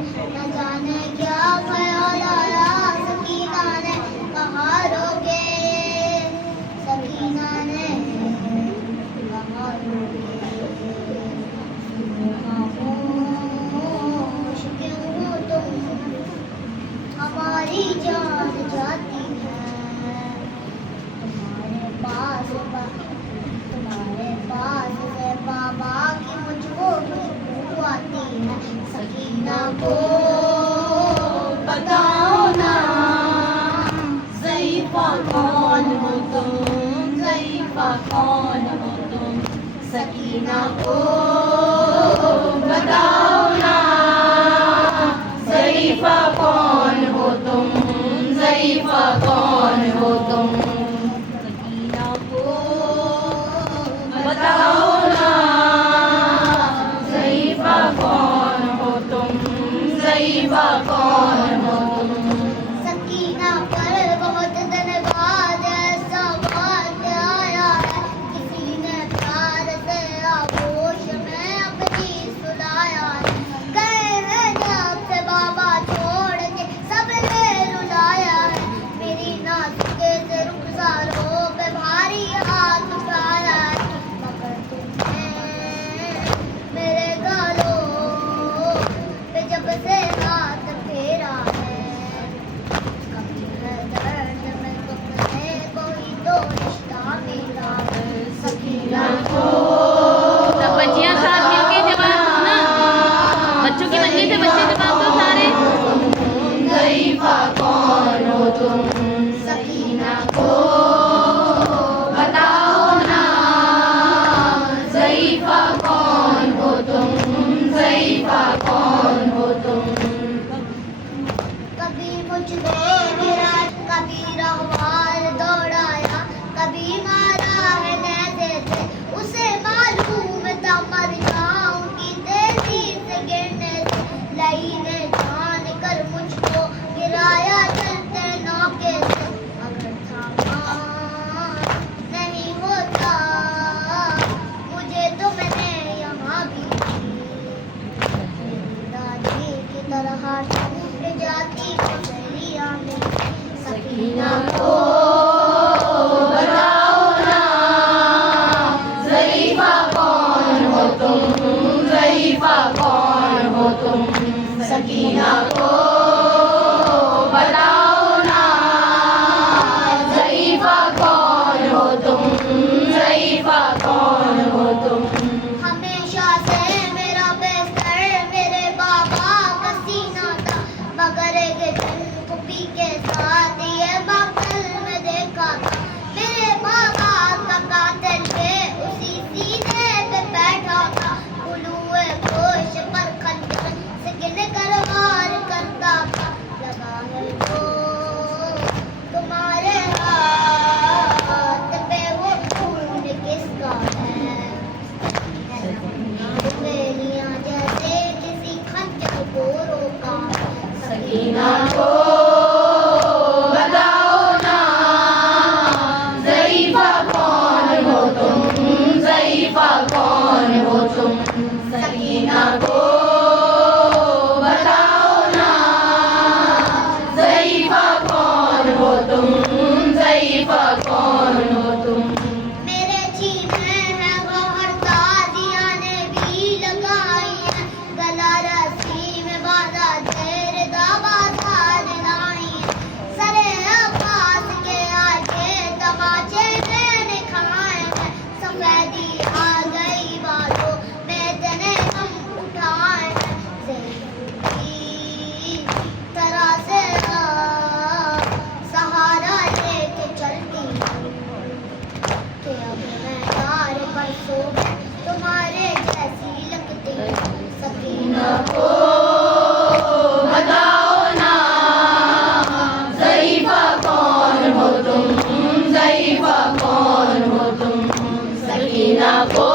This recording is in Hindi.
न जाने क्या ख्याल आया सकीना ने कहा रोके, सकीना ने कहा रोके, खामोश क्यों हो तुम, हमारी जान जाती है तुम्हारे पास से बाबा की मुझको खुशबू आती है। सकीना को बताओ ना ज़ईफ़ा कौन हो तुम, ज़ईफ़ा कौन हो तुम, सकीना को बताओ ना ज़ईफ़ा कौन हो तुम, ज़ईफ़ा कौन हो तुम, सकीना को बताओ ना ज़ईफ़ा कौन हो तुम, ज़ईफ़ा कौन हो तुम। सकीना पर बहुत दिन बाद ऐसा बात आया है, किसी ने प्यार से आगोश में अपनी सुलाया है। गए हैं जब से बाबा छोड़ के सबने रुलाया है, मेरी नाज़ुके से रुखसारों पे भारी हाथ उठाया है, मगर तुमने मेरे गालों पे जब से हाथ फेरा है, कभी है दर्द में तुमने कोई तो रिश्ता मिला है। सकीना को सब बच्चियां साथ मिलके जवाब दो ना, बच्चों की मंजिल से बच्चे जवाब दो सारे। ज़ईफ़ा कौन हो तुम, सकीना को बताओ ना ज़ईफ़ा कौन हो तुम, ज़ईफ़ा कौन हो तुम। कभी मुझे गिरा, कभी रहवार दौड़ाया, कभी मारा है नेज़े से, उसे मालूम था मर जाऊंगी तेजी से गिरने से। लई ने जान कर मुझको गिराया चलते नौके से, अगर थामा नहीं होता मुझे तो मैंने यहाँ भी दादी की तरह टूट जाती पसलियाँ में। सकीना को बताओ ना ज़ईफ़ा कौन हो तुम, ज़ईफ़ा कौन हो तुम, सकीना को बताओ ना ज़ईफ़ा कौन हो तुम, ज़ईफ़ा कौन हो तुम। हमेशा से मेरा बेस्तर मेरे बाबा का सीना था, मगर एक दिन पुपी के साथ ये बाकल में देखा था। मेरे बाबा का कातिल के उसी सीने पे बैठा था, उलूए गोश पर खंजर से गिन कर वार करता था। लगा है वो तुम्हारे हाथ पे वो खून किसका है, बेलियां जैसे किसी खंजर को रोका। सकीना को बताओ ना ज़ईफ़ा कौन हो तुम, ज़ईफ़ा कौन हो तुम, सकीना को बताओ ना ज़ईफ़ा कौन हो तुम, ज़ईफ़ा कौन हो तुम। मेरे जीने है वो हर ताजिया ने भी लगाई है, गला रस्सी में बांधा जेर दावा साज लाई है। सरे अब्बास के आगे तमाचे मैंने खाए हैं, सफेदी आ गई बालों में तने हम उठाए हैं। ज़िंदगी तरह से सहारा लेके चलती हूँ कि अब मैं यार परसों तुम्हारे जैसी लगती हूँ। सकीना को बताओ ना ज़ईफ़ा कौन हो तुम, ज़ईफ़ा कौन हो तुम, सकीना को